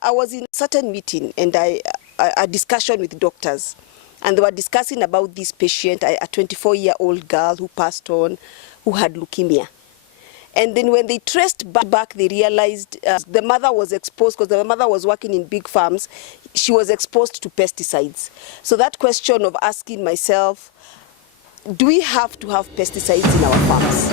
I was in a certain meeting and a discussion with doctors, and they were discussing about this patient, a 24-year-old girl who passed on, who had leukemia. And then when they traced back, they realized the mother was exposed, because the mother was working in big farms, she was exposed to pesticides. So that question of asking myself, do we have to have pesticides in our farms?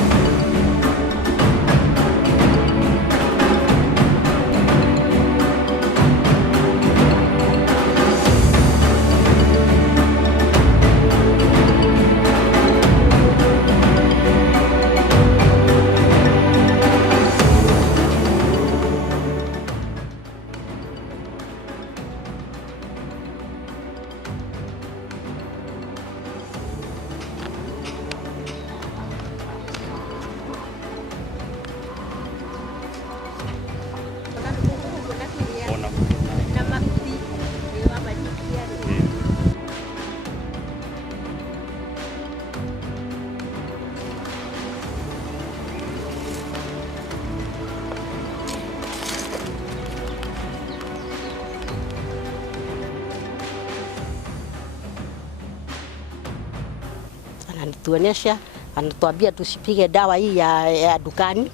Anatuonyesha, anatuambia tusipige dawa hii ya dukani.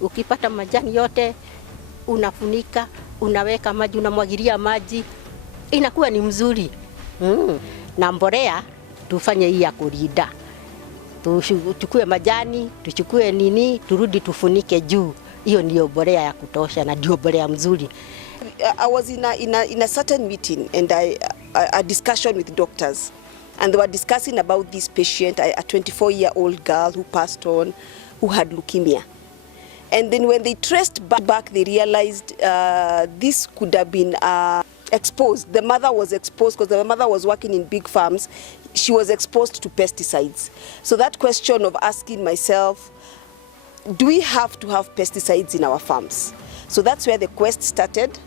Ukipata majani yote unafunika, unaweka maji, unamwagilia maji, inakuwa ni mzuri. Na mbolea tufanye hii ya kulinda. Tuchukue majani, tuchukue nini, turudi tufunike juu. Hiyo ndio mbolea ya kutosha na ndio mbolea mzuri. I was in a certain meeting and a discussion with doctors. And they were discussing about this patient, a 24-year-old girl who passed on, who had leukemia. And then when they traced back, they realized this could have been exposed. The mother was exposed, because the mother was working in big farms. She was exposed to pesticides. So that question of asking myself, do we have to have pesticides in our farms? So that's where the quest started.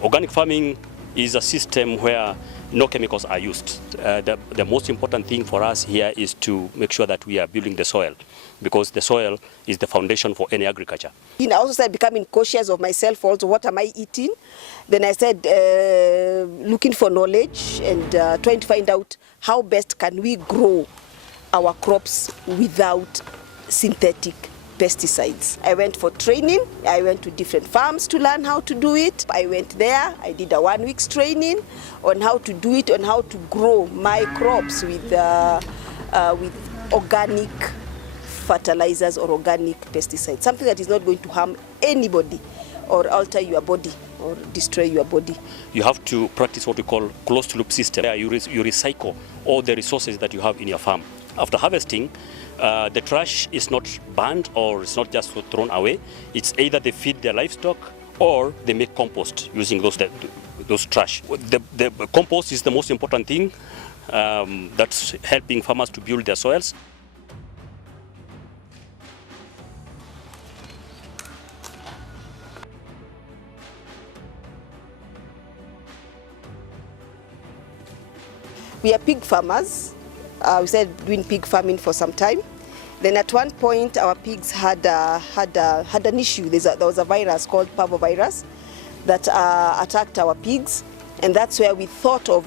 Organic farming is a system where no chemicals are used. The most important thing for us here is to make sure that we are building the soil, because the soil is the foundation for any agriculture. I also started becoming cautious of myself also, what am I eating? Then I said looking for knowledge and trying to find out how best can we grow our crops without synthetic pesticides. I went for training. I went to different farms to learn how to do it. I went there, I did a 1 week's training on how to do it, on how to grow my crops with organic fertilizers or organic pesticides, something that is not going to harm anybody or alter your body or destroy your body. You have to practice what we call closed loop system. You recycle all the resources that you have in your farm. After harvesting, the trash is not burned or it's not just thrown away. It's either they feed their livestock or they make compost using those trash. The compost is the most important thing that's helping farmers to build their soils. We are pig farmers. We started doing pig farming for some time. Then at one point our pigs had an issue. There was a virus called parvovirus that attacked our pigs, and that's where we thought of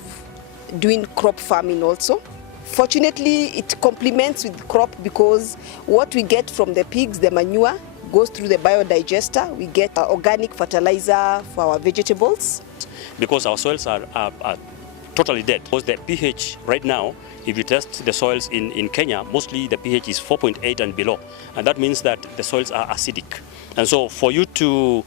doing crop farming also. Fortunately, it complements with crop, because what we get from the pigs, the manure, goes through the biodigester. We get organic fertilizer for our vegetables. Because our soils are totally dead. Because the pH right now, if you test the soils in Kenya, mostly the pH is 4.8 and below. And that means that the soils are acidic. And so for you to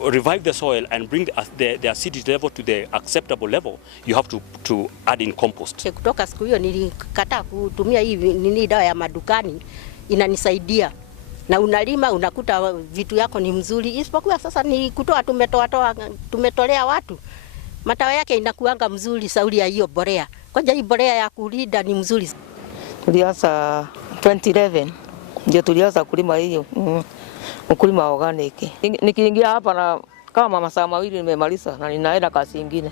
revive the soil and bring the acidity level to the acceptable level, you have to add in compost. Kutoka siku hiyo nilikataa kutumia hii dawa ya madukani, inanisaidia. Na unalima unakuta vitu yako ni mzuri, isipokuwa sasa ni kutoa tumetolea watu. Matawa yake inakuanga mzuri sauli ya hiyo borea. Kwanza hii borea ya kulinda ni mzuri. Tulianza 2011 ndio tulianza kulima hiyo ukulima organic. Nikiingia hapa na kama masaa mawili nimemaliza na ninaenda kazi nyingine.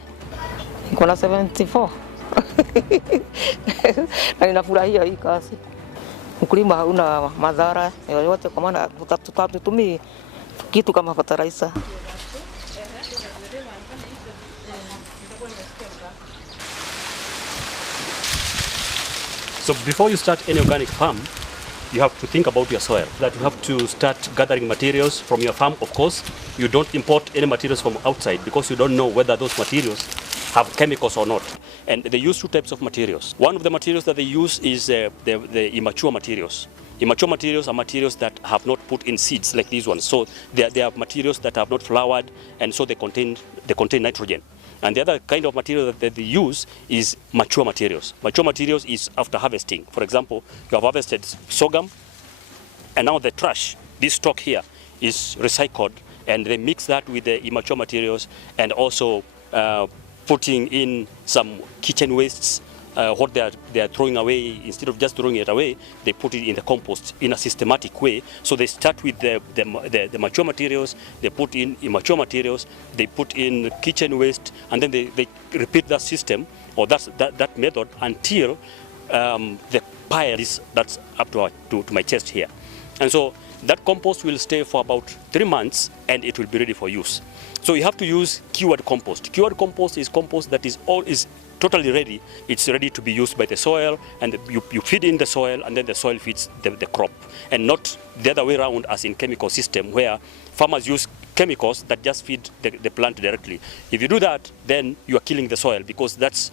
Niko na 74. Na ninafurahia hii kazi. Ukulima hauna madhara yoyote, kwa maana tutatumia kitu kama fertilizer. So before you start any organic farm, you have to think about your soil. That you have to start gathering materials from your farm. Of course, you don't import any materials from outside because you don't know whether those materials have chemicals or not. And they use two types of materials. One of the materials that they use is the immature materials. Immature materials are materials that have not put in seeds like these ones. So they are materials that have not flowered, and so they contain nitrogen. And the other kind of material that they use is mature materials. Mature materials is after harvesting. For example, you have harvested sorghum, and now the trash, this stalk here, is recycled, and they mix that with the immature materials, and also putting in some kitchen wastes. What they are throwing away, instead of just throwing it away, they put it in the compost in a systematic way. So they start with the mature materials, they put in immature materials, they put in kitchen waste, and then they repeat that system or that method until the pile that's up to my chest here. And so that compost will stay for about 3 months, and it will be ready for use. So you have to use cured compost. Cured compost is compost that is totally ready. It's ready to be used by the soil, and you feed in the soil, and then the soil feeds the crop, and not the other way around as in chemical system where farmers use chemicals that just feed the plant directly. If you do that, then you are killing the soil, because that's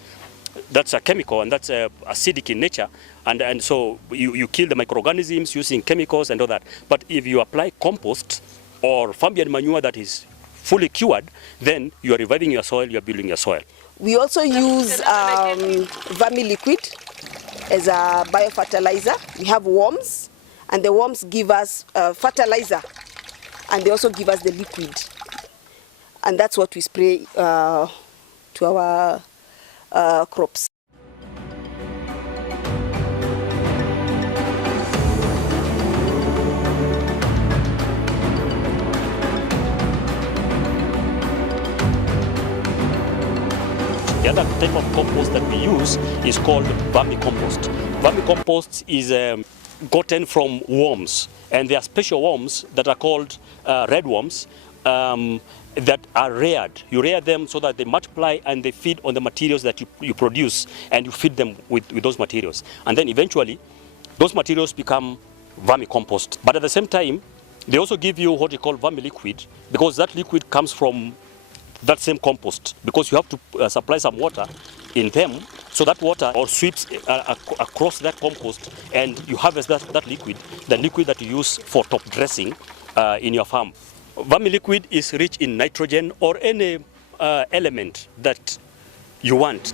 a chemical, and that's acidic in nature, and so you kill the microorganisms using chemicals and all that. But if you apply compost or farmyard manure that is fully cured, then you are reviving your soil, you are building your soil. We also use vermiliquid as a biofertilizer. We have worms, and the worms give us fertilizer, and they also give us the liquid. And that's what we spray to our crops. The other type of compost that we use is called vermicompost. Vermicompost is gotten from worms, and there are special worms that are called red worms that are reared. You rear them so that they multiply and they feed on the materials that you produce, and you feed them with those materials. And then eventually, those materials become vermicompost. But at the same time, they also give you what you call vermiliquid, because that liquid comes from that same compost, because you have to supply some water in them, so that water or sweeps across that compost, and you harvest that liquid, the liquid that you use for top dressing in your farm. Vermiliquid is rich in nitrogen or any element that you want.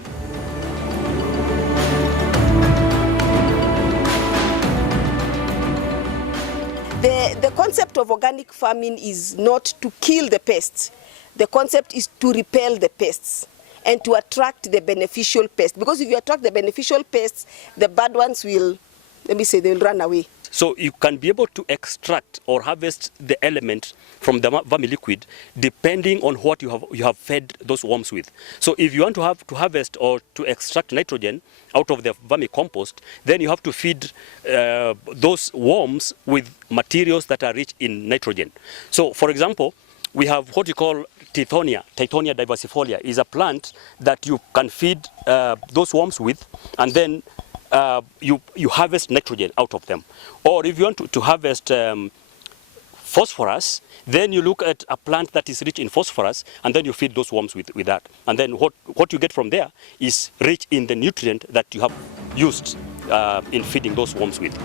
The concept of organic farming is not to kill the pests. The concept is to repel the pests and to attract the beneficial pests. Because if you attract the beneficial pests, the bad ones will, they'll run away. So you can be able to extract or harvest the element from the vermiliquid depending on what you have fed those worms with. So if you want to harvest or to extract nitrogen out of the vermicompost, then you have to feed those worms with materials that are rich in nitrogen. So for example, we have what you call Tithonia diversifolia, is a plant that you can feed those worms with, and then you harvest nitrogen out of them. Or if you want to harvest phosphorus, then you look at a plant that is rich in phosphorus, and then you feed those worms with that. And then what you get from there is rich in the nutrient that you have used in feeding those worms with.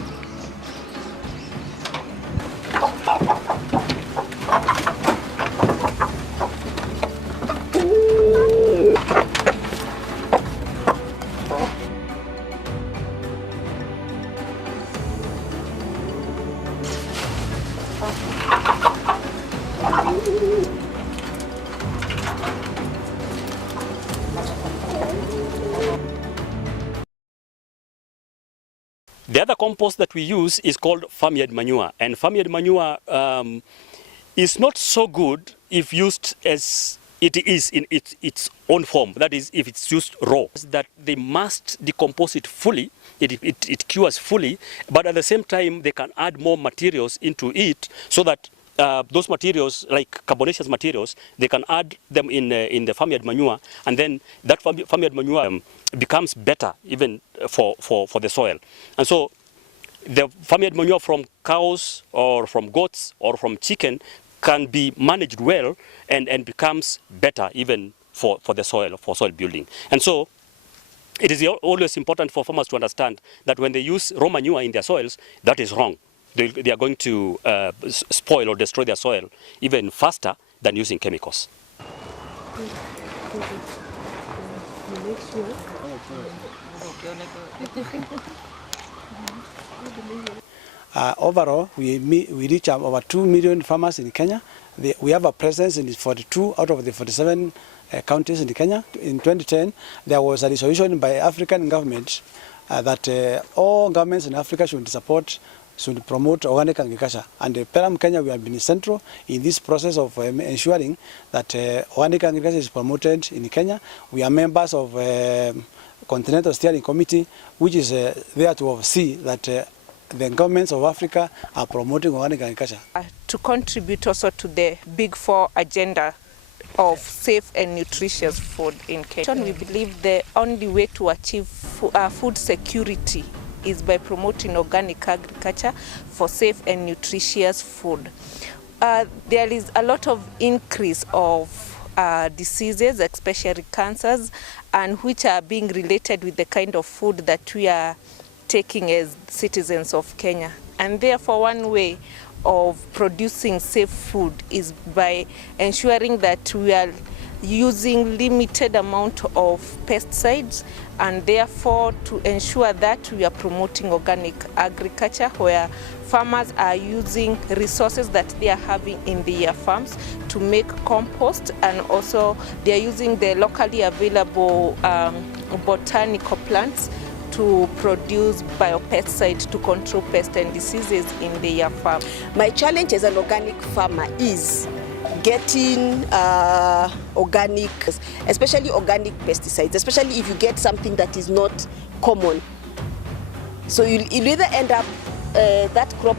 The other compost that we use is called farmyard manure, and farmyard manure is not so good if used as it is in its own form. That is, if it's used raw, that they must decompose it fully, it cures fully, but at the same time they can add more materials into it so that those materials, like carbonaceous materials, they can add them in the farmyard manure, and then that farmyard manure becomes better even for the soil. And so the farmyard manure from cows or from goats or from chicken can be managed well and becomes better even for the soil, for soil building. And so it is always important for farmers to understand that when they use raw manure in their soils, that is wrong. They are going to spoil or destroy their soil even faster than using chemicals. Overall, we reach over 2 million farmers in Kenya. We have a presence in 42 out of the 47 counties in Kenya. In 2010, there was a resolution by African governments that all governments in Africa should promote organic agriculture. And Peram Kenya, we have been central in this process of ensuring that organic agriculture is promoted in Kenya. We are members of Continental Steering Committee, which is there to oversee that the governments of Africa are promoting organic agriculture. To contribute also to the Big Four agenda of safe and nutritious food in Kenya. We believe the only way to achieve food security is by promoting organic agriculture for safe and nutritious food. There is a lot of increase of diseases, especially cancers, and which are being related with the kind of food that we are taking as citizens of Kenya. And therefore, one way of producing safe food is by ensuring that we are using limited amount of pesticides, and therefore to ensure that we are promoting organic agriculture where farmers are using resources that they are having in their farms to make compost, and also they are using the locally available botanical plants to produce biopesticides to control pests and diseases in their farm. My challenge as an organic farmer is getting organic, especially organic pesticides, especially if you get something that is not common. So you'll either end up that crop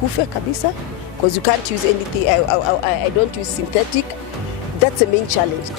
kufe kabisa, because you can't use anything. I don't use synthetic. That's the main challenge.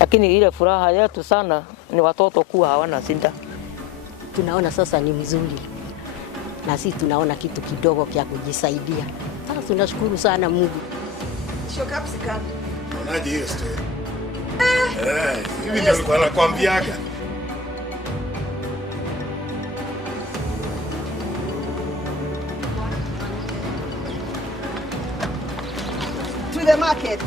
Lakini ile furaha yetu sana ni watoto kuwa hawana shida. Tunaona sasa ni mzuri, na sisi tunaona kitu kidogo kia kujisaidia. Sasa tunashukuru sana Mungu. Sio capsicum. Unaje hiyo story? Hivi ndio alikuwa anakuambiaga. To the market.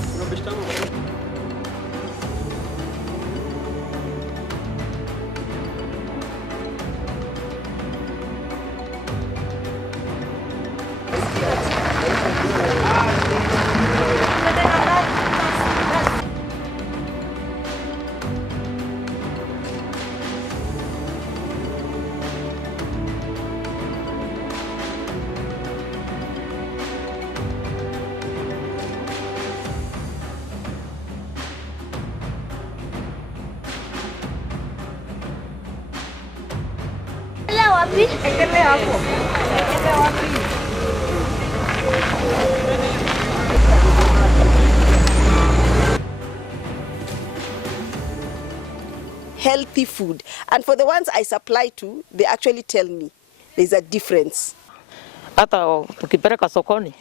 Endelea hapo. Endelea wapi? Healthy food, and for the ones I supply to, they actually tell me there's a difference. Hata tukipeleka sokoni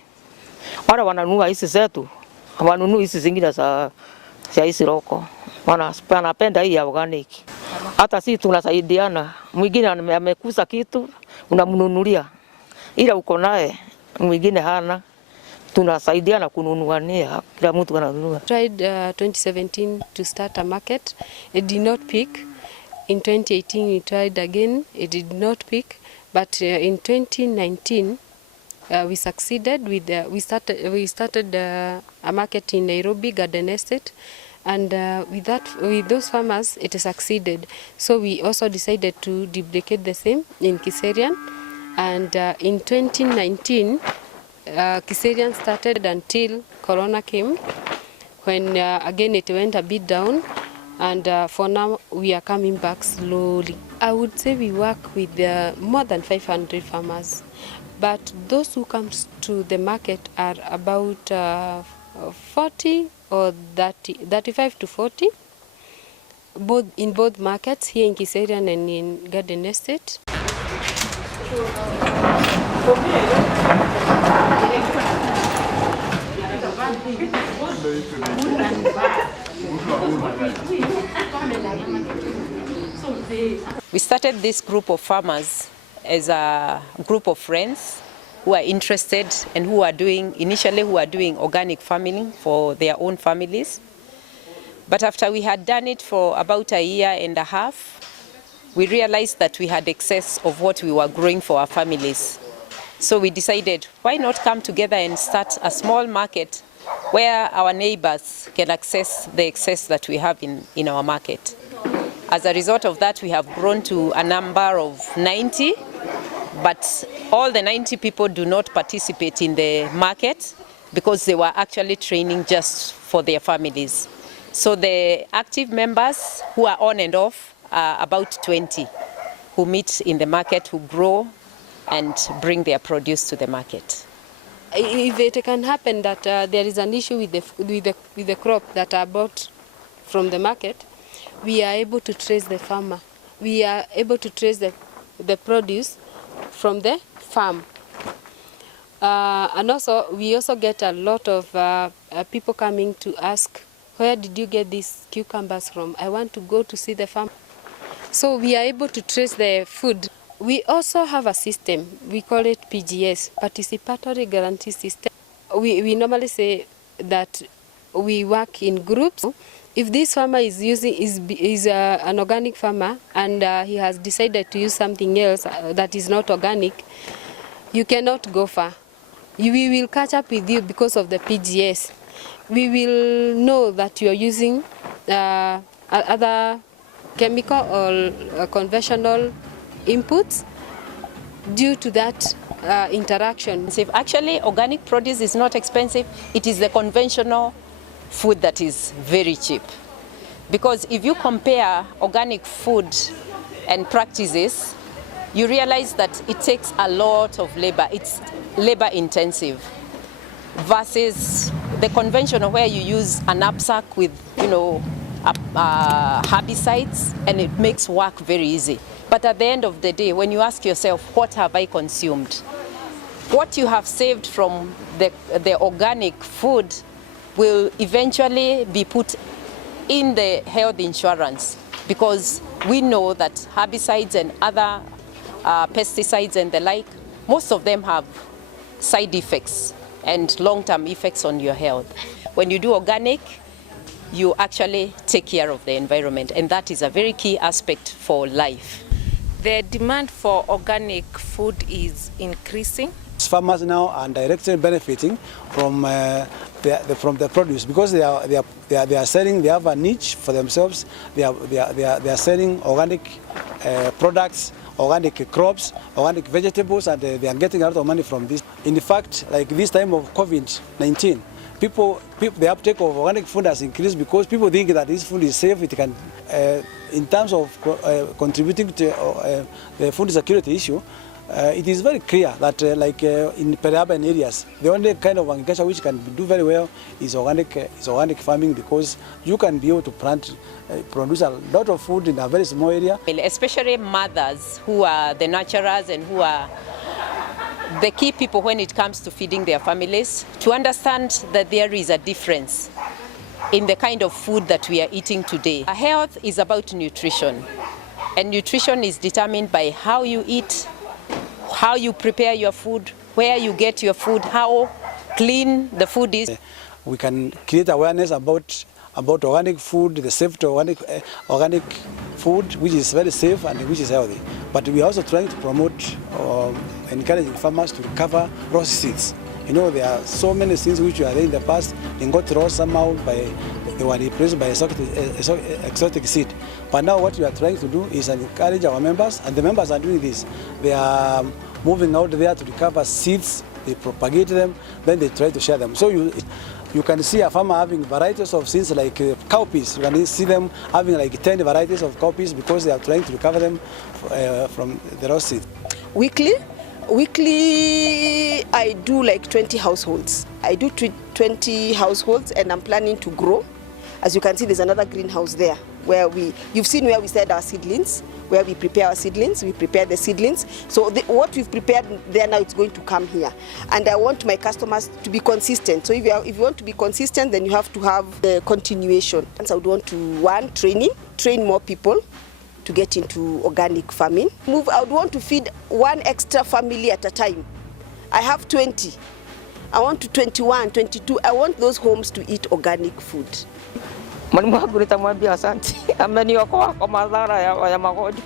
Wale wananunua hizi zetu, hawanunui hizi zingine za hizi loko. Wanapenda hii ya organic. Hata sisi tunasaidiana. Mwingine amekuza kitu, unamnunulia. Ila uko naye, mwingine hana. Tunasaidiana kununuania, kila mtu ananunua. Tried 2017 to start a market. It did not pick. In 2018 we tried again. It did not pick. But in 2019 we succeeded with we started a market in Nairobi Garden Estate, and with those farmers it succeeded. So we also decided to duplicate the same in Kiserian, and in 2019 Kiserian started until Corona came, when again it went a bit down, and for now we are coming back slowly. I would say we work with more than 500 farmers, but those who come to the market are about 40 or 35 to 40, in both markets, here in Kiserian and in Garden Estate. We started this group of farmers as a group of friends who are interested and who are doing organic farming for their own families. But after we had done it for about a year and a half, we realized that we had excess of what we were growing for our families. So we decided, why not come together and start a small market where our neighbors can access the excess that we have in our market. As a result of that, we have grown to a number of 90, but all the 90 people do not participate in the market because they were actually training just for their families. So the active members who are on and off are about 20 who meet in the market, who grow and bring their produce to the market. If it can happen that there is an issue with the crop that are bought from the market, we are able to trace the farmer. We are able to trace the produce from the farm. And also, we also get a lot of people coming to ask, where did you get these cucumbers from? I want to go to see the farm. So we are able to trace the food. We also have a system, we call it PGS, Participatory Guarantee System. We normally say that we work in groups. If this farmer is an organic farmer and he has decided to use something else that is not organic, you cannot go far. We will catch up with you because of the PGS. We will know that you are using other chemical or conventional inputs due to that interaction. Actually, organic produce is not expensive. It is the conventional food that is very cheap. Because if you compare organic food and practices, you realize that it takes a lot of labor. It's labor intensive versus the conventional where you use a knapsack with, herbicides, and it makes work very easy. But at the end of the day, when you ask yourself, what have I consumed? What you have saved from the organic food will eventually be put in the health insurance, because we know that herbicides and other pesticides and the like, most of them have side effects and long-term effects on your health. When you do organic, you actually take care of the environment, and that is a very key aspect for life. The demand for organic food is increasing. Farmers now are directly benefiting from the produce, because they are selling. They have a niche for themselves. They are selling organic products, organic crops, organic vegetables, and they are getting a lot of money from this. In fact, like this time of COVID-19, the uptake of organic food has increased because people think that this food is safe. It can, in terms of contributing to the food security issue, it is very clear that in peri-urban areas, the only kind of agriculture which can do very well is organic farming, because you can be able to produce a lot of food in a very small area. Especially mothers who are the nurturers and who are the key people when it comes to feeding their families to understand that there is a difference in the kind of food that we are eating today. Health is about nutrition, and nutrition is determined by how you eat, how you prepare your food, where you get your food, how clean the food is. We can create awareness about organic food, the safety of organic food, which is very safe and which is healthy. But we are also trying to promote encouraging farmers to recover raw seeds. You know, there are so many things which were there in the past, they got lost somehow they were replaced by exotic seed. But now what we are trying to do is encourage our members, and the members are doing this. They are moving out there to recover seeds, they propagate them, then they try to share them. So you can see a farmer having varieties of seeds like cowpeas. You can see them having like 10 varieties of cowpeas because they are trying to recover them from the raw seeds. Weekly, I do like 20 households. I do 20 households, and I'm planning to grow. As you can see, there's another greenhouse there where you've seen where we set our seedlings, where we prepare our seedlings, we prepare the seedlings. So what we've prepared there now, it's going to come here. And I want my customers to be consistent. So if you want to be consistent, then you have to have the continuation. And so I would want to, train more people to get into organic farming. I would want to feed one extra family at a time. I have 20. I want to 21, 22. I want those homes to eat organic food. Mwalimu wangu nitamwambia asante. Ameniokoa kwa madhara ya magonjwa.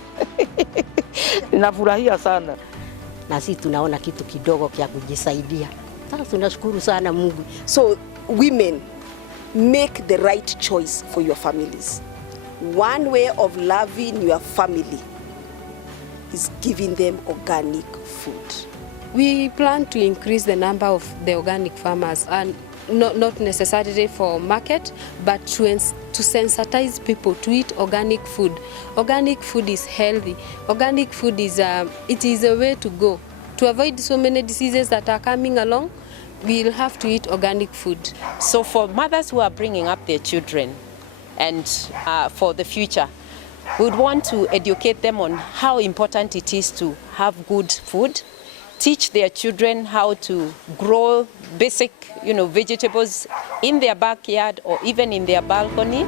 Ninafurahia sana. Na sisi tunaona kitu kidogo kia kujisaidia. Sasa tunashukuru sana Mungu. So women, make the right choice for your families. One way of loving your family is giving them organic food. We plan to increase the number of the organic farmers, and not necessarily for market, but to sensitize people to eat organic food. Organic food is healthy. Organic food is it is a way to go. To avoid so many diseases that are coming along, we'll have to eat organic food. So for mothers who are bringing up their children and for the future, we would want to educate them on how important it is to have good food, teach their children how to grow basic, vegetables in their backyard or even in their balcony.